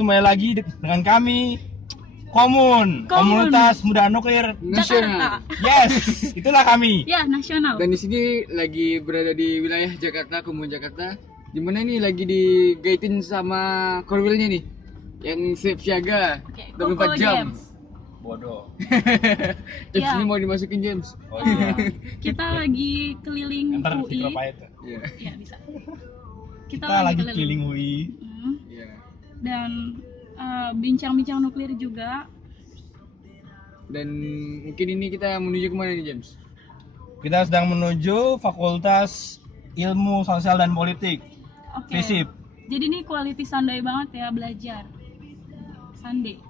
kembali lagi dengan kami Komunitas Muda Nuklir Nasional. Yes, itulah kami. Ya, nasional. Dan di sini lagi berada di wilayah Jakarta, Komun Jakarta. Dimana nih lagi digaitin sama Korwilnya nih, yang siap siaga Oke, 24 Koko jam. James. Bodoh. James Ya. ini mau dimasukin James. Oh iya. Kita lagi keliling Ntar UI. dikropay itu. Iya. Ya, bisa. Kita lagi keliling UI. Hmm, Iya. dan bincang-bincang nuklir juga. Dan mungkin ini kita menuju kemana nih James? Kita sedang menuju Fakultas Ilmu Sosial dan Politik. Oke. FISIP. Jadi ini quality Sunday banget ya belajar. Sunday.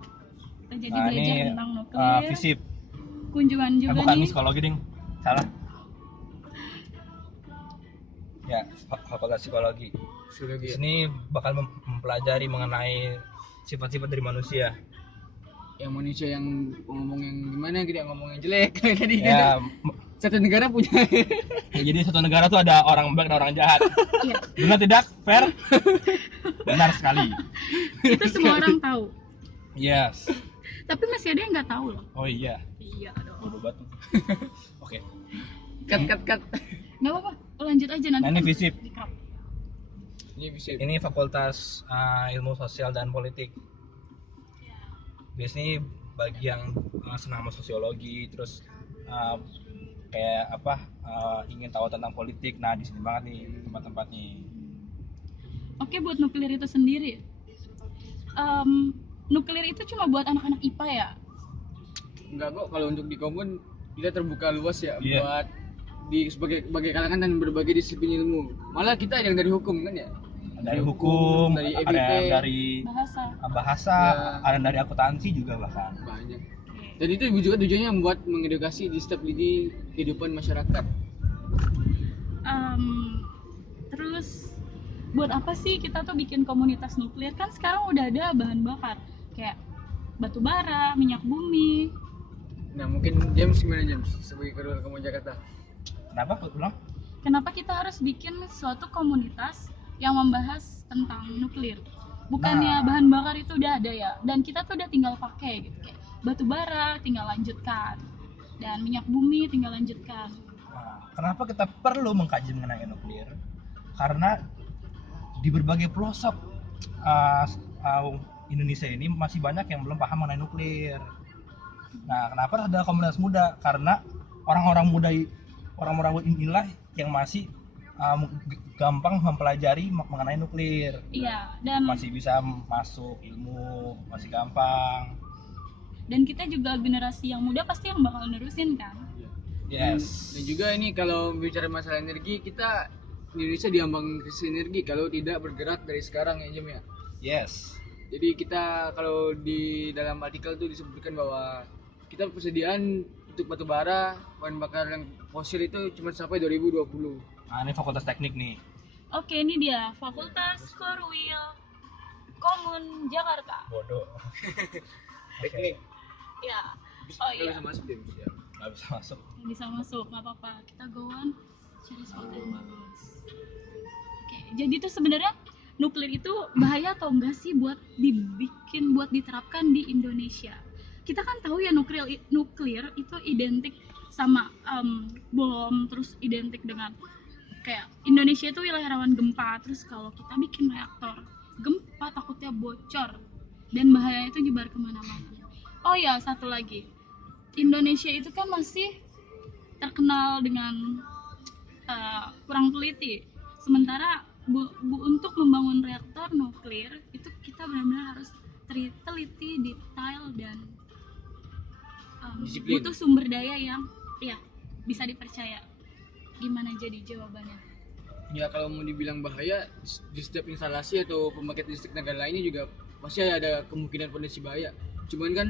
Kita jadi Nah, belajar ini tentang nuklir. FISIP. Kunjungan juga Bukan nih. psikologi ding. Salah. Ya, Fakultas Psikologi. Sudah Di gitu. sini bakal mempelajari mengenai sifat-sifat dari manusia. Yang manusia yang ngomong yang gimana, kita ngomong yang jelek tadi. Ya, Satu negara punya. jadi satu negara tuh ada orang baik dan orang jahat. Iya. Benar tidak? Fair? Benar sekali. Itu semua orang tahu. Yes. Tapi masih ada yang nggak tahu loh. Oh iya. Iya dong. Bodoh batu. Oke. Cut. Nggak apa-apa. Lanjut aja nanti. Nah, ini kan FISIP. di-cut. Ini bisa. Ini Fakultas Ilmu Sosial dan Politik. Di sini bagi yang senang sama sosiologi, terus kayak apa ingin tahu tentang politik. Nah, di sini banget nih tempat-tempatnya. Oke, buat nuklir itu sendiri. Nuklir itu cuma buat anak-anak IPA ya? Enggak kok, kalau untuk di Komun kita terbuka luas ya, Iya. buat di berbagai kalangan dan berbagai disiplin ilmu. Malah kita yang dari hukum kan ya. Dari hukum, dari ada EBP, yang dari Bahasa. bahasa, Ya. ada yang dari akuntansi juga bahkan. banyak. Oke. Dan itu juga tujuannya membuat mengedukasi di setiap lini kehidupan masyarakat. Terus buat apa sih kita tuh bikin komunitas nuklir? Kan sekarang udah ada bahan bakar kayak batu bara, minyak bumi. Nah mungkin James gimana James sebagai ketua Komun Jakarta? Kenapa? Ulang? Kenapa kita harus bikin suatu komunitas yang membahas tentang nuklir? Bukannya Nah. bahan bakar itu udah ada ya, dan kita tuh udah tinggal pakai gitu, kayak batu bara tinggal lanjutkan, dan minyak bumi tinggal lanjutkan. Nah, kenapa kita perlu mengkaji mengenai nuklir? Karena di berbagai pelosok Indonesia ini masih banyak yang belum paham mengenai nuklir. Nah, kenapa ada komunitas muda? Karena orang-orang muda inilah yang masih gampang mempelajari mengenai nuklir. Iya, dan Masih bisa masuk ilmu, masih gampang. kita juga generasi yang muda pasti yang bakal nerusin kan. Yes. Dan juga ini kalau bicara masalah energi, kita di Indonesia diambang krisis energi kalau tidak bergerak dari sekarang ya James ya. Yes. Jadi kita kalau di dalam artikel tuh disebutkan bahwa kita persediaan untuk batu bara, bahan bakar yang fosil itu cuma sampai 2020. Nah, ini fakultas teknik nih. Oke, ini dia Fakultas Korwil Komun Jakarta. Bodoh. Teknik. Ya. Bisa, Oh iya, bisa masuk James ya. Nggak bisa masuk. bisa masuk, nggak apa-apa. Kita go on cari spot yang bagus. Oke, jadi tuh sebenarnya nuklir itu bahaya atau enggak sih buat dibikin, buat diterapkan di Indonesia? Kita kan tahu ya nuklir itu identik sama bom, terus identik dengan kayak Indonesia itu wilayah rawan gempa. Terus kalau kita bikin reaktor gempa takutnya bocor dan bahaya itu nyebar kemana-mana. Oh ya, satu lagi, Indonesia itu kan masih terkenal dengan kurang teliti. Sementara untuk membangun reaktor nuklir itu kita benar-benar harus teliti, detail, dan Disiplin. butuh sumber daya yang ya bisa dipercaya. Gimana jadi jawabannya? Ya kalau mau dibilang bahaya, di setiap instalasi atau pembangkit listrik negara lainnya juga pasti ada kemungkinan potensi bahaya. Cuman kan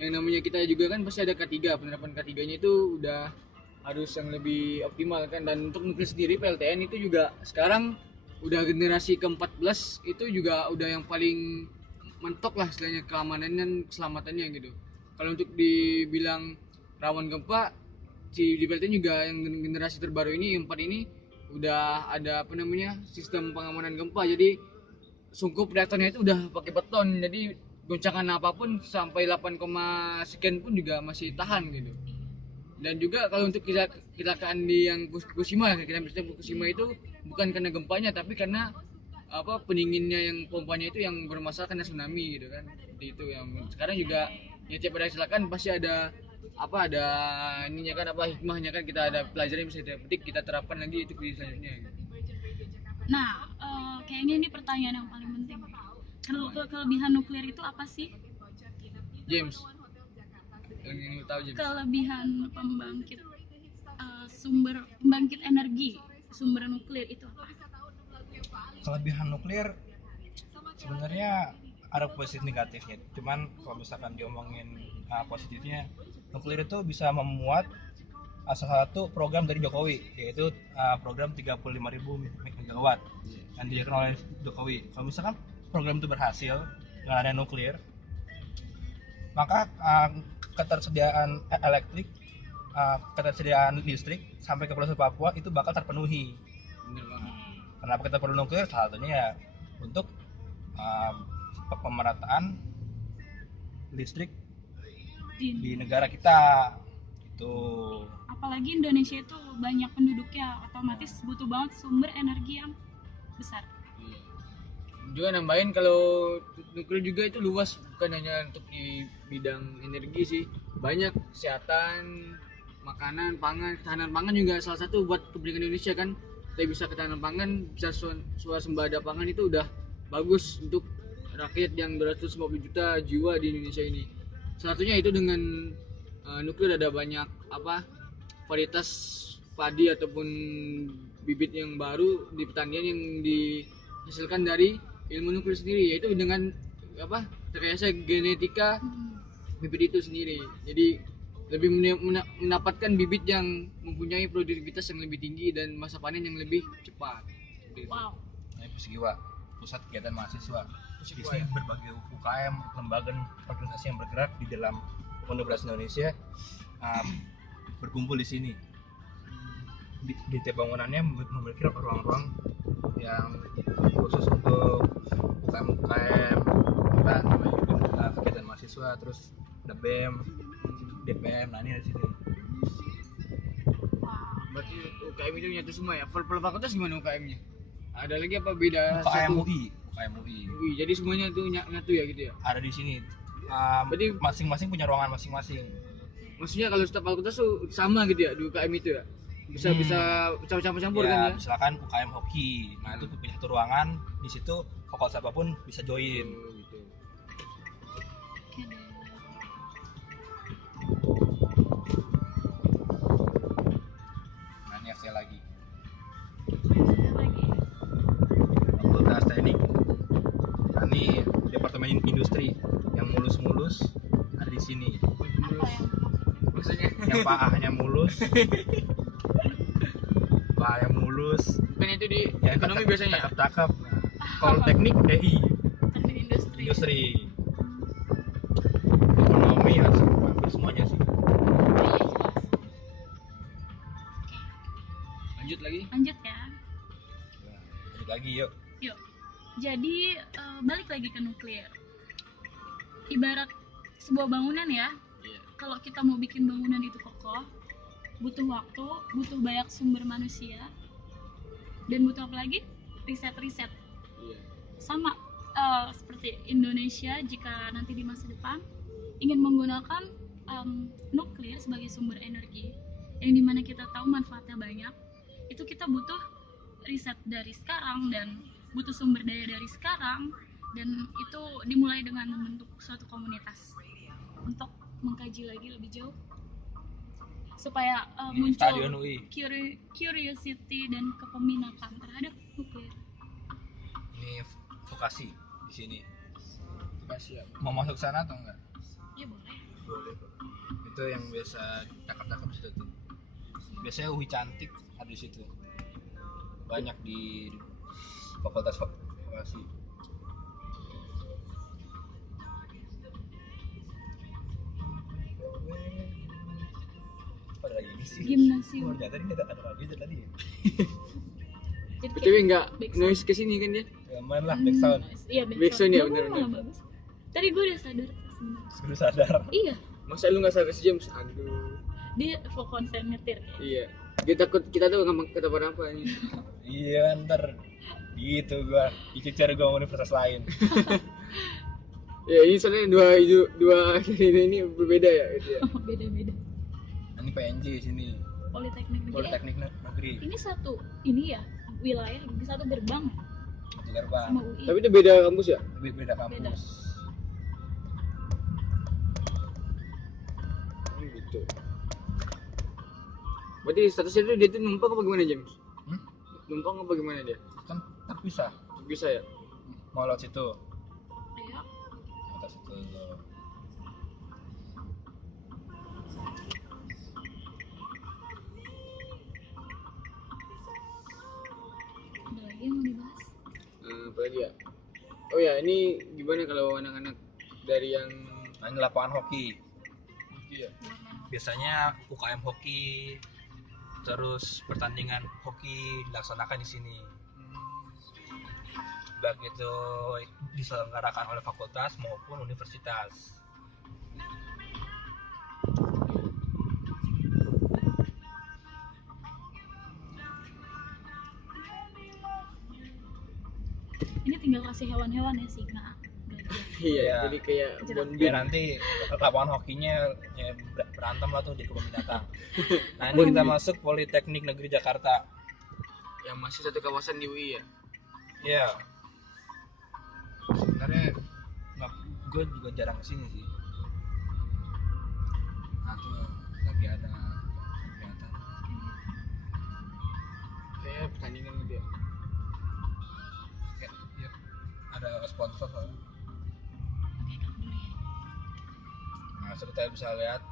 yang namanya kita juga kan pasti ada K3, penerapan K3-nya itu udah harus yang lebih optimal kan. Dan untuk nuklir sendiri PLTN itu juga sekarang udah generasi ke-14, itu juga udah yang paling mentok lah istilahnya keamanan dan keselamatannya gitu. Kalau untuk dibilang rawan gempa, di PLTN juga yang generasi terbaru ini 4 ini udah ada apa namanya sistem pengamanan gempa. Jadi sungkup reaktornya itu udah pakai beton, jadi goncangan apapun sampai 8, sekian pun juga masih tahan gitu. Dan juga kalau untuk kecelakaan di yang Fukushima, kita bisa Fukushima itu bukan karena gempanya tapi karena pendinginnya yang pompanya itu yang bermasalah karena tsunami gitu kan. Seperti itu yang sekarang juga ya tiap ada kecelakaan pasti ada ada ininya kan, hikmahnya kan, kita ada pelajaran yang bisa kita petik, kita terapkan lagi itu di selanjutnya gitu. Nah, kayaknya ini pertanyaan yang paling penting. Kelebihan nuklir itu apa sih? James, yang lu tahu James. Kelebihan pembangkit energi sumber nuklir itu apa? Kelebihan nuklir sebenarnya ada positif negatifnya. Cuman kalau misalkan diomongin positifnya, nuklir itu bisa memuat salah satu program dari Jokowi, yaitu program 35.000 megawatt yang dijalankan oleh Jokowi. Kalau misalkan program itu berhasil dengan adanya nuklir, maka ketersediaan ketersediaan listrik sampai ke pelosok Papua itu bakal terpenuhi. Bener banget. Kenapa kita perlu nuklir? Salah satunya ya untuk pemerataan listrik di negara kita. Itu Apalagi Indonesia itu banyak penduduknya, otomatis butuh banget sumber energi yang besar. Iya. Juga nambahin kalau nuklir juga itu luas, bukan hanya untuk di bidang energi sih, banyak kesehatan, makanan, pangan, ketahanan pangan juga salah satu buat kepentingan Indonesia kan. Kita bisa ketahanan pangan, bisa swasembada pangan, itu udah bagus untuk rakyat yang 250 juta jiwa di Indonesia ini. Salah satunya itu dengan nuklir ada banyak varietas padi ataupun bibit yang baru di pertanian yang dihasilkan dari ilmu nuklir sendiri, yaitu dengan rekayasa genetika bibit itu sendiri. Jadi lebih mendapatkan bibit yang mempunyai produktivitas yang lebih tinggi dan masa panen yang lebih cepat. Wow. Pusigiwa, pusat kegiatan mahasiswa. Di sini berbagai UKM, lembaga dan organisasi yang bergerak di dalam Universitas Indonesia berkumpul di sini. Di tiap bangunannya memiliki ruang-ruang yang khusus untuk UKM-UKM, kegiatan mahasiswa, terus ada BEM, DPM, nah ini di sini. Berarti UKM itu nyatu semua ya? Per fakultas gimana UKM-nya? Ada lagi apa beda? UKM Satu? UI. Jadi semuanya itu nyatu ya gitu ya? Ada di sini. Berarti masing-masing punya ruangan masing-masing. maksudnya kalau setiap fakultas tuh sama gitu ya di UKM itu ya? Bisa campur-campur ya, kan ya? Misalkan UKM hoki, nah itu punya satu ruangan, di situ fakultas apapun bisa join. Gitu. Nah ini saya lagi. Fakultas Teknik. Nah ini Departemen Industri yang mulus-mulus ada di sini. Maksudnya? Yang PA-nya mulus. PA yang mulus. Bukan itu di Yang ekonomi biasanya? Cakep-cakep. Kalau teknik DI. Teknik Industri. Ekonomi ya hampir semuanya sih. Lanjut lagi? Lanjut ya. Lanjut lagi yuk. Jadi balik lagi ke nuklir. Ibarat sebuah bangunan ya. Kalau kita mau bikin bangunan itu kokoh, butuh waktu, butuh banyak sumber manusia, dan butuh apa lagi? Riset-riset. Sama seperti Indonesia, jika nanti di masa depan ingin menggunakan nuklir sebagai sumber energi, yang dimana kita tahu manfaatnya banyak, itu kita butuh riset dari sekarang dan butuh sumber daya dari sekarang, dan itu dimulai dengan membentuk suatu komunitas untuk mengkaji lagi lebih jauh supaya muncul curiosity dan kepeminatan terhadap nuklir. Ini vokasi di sini. Vokasi ya. Mau masuk sana atau enggak? Ya boleh. Itu yang biasa cakep-cakep di situ tuh. Biasanya UI cantik ada di situ. Banyak di fakultas vokasi. Pada lagi ini sih. Gimnasium. Tadi ada lagi tadi ya. Tapi enggak noise ke sini kan dia? Lumayan lah backsound. Iya, Backsound ya, Bagus, bener-bener. bagus. Tadi gue udah sadar sebenarnya. Sudah sadar. Iya, Masa lu nggak sadar sih James? Aduh. dia full konsen nyetir kayak. Iya. Dia takut kita tuh nggak kenapa-napa ini. Iya ntar gitu gua dicecer gua sama universitas lain. Ya ini soalnya dua ini berbeda ya gitu ya. Beda-beda. Ini PNJ sini Politeknik negeri. Politeknik Negeri Ini satu ini ya wilayah, satu gerbang Satu Gerbang. sama UI. Tapi itu beda kampus ya? Beda kampus. Gitu. Berarti statusnya itu dia tuh numpang apa gimana James? Numpang apa gimana dia? Kan terpisah. Bisa ya? Mau lewat situ. Iya. Lewat situ. Ada lagi yang mau dibahas? Apa lagi ya? Oh ya, ini gimana kalau anak-anak dari yang Nah, ini lapangan hoki. iya. Biasanya UKM hoki, terus pertandingan hoki dilaksanakan di sini. Baik itu diselenggarakan oleh fakultas maupun universitas. Ini tinggal kasih hewan-hewan ya singa, gajah. Iya, Iya. jadi kayak Jeruk. bonding. Biar nanti lapangan hokinya ya berantem lah tuh di kebun binatang. Nah ini kita masuk Politeknik Negeri Jakarta. Yang masih satu kawasan di UI ya. Iya. Sebenarnya gue juga jarang kesini sih. Nah tuh lagi ada kegiatan. Kayak pertandingan gitu ya. Kayak, ya, ada sponsor soalnya. Oke, Kak, dulu ya. Nah, so kita bisa lihat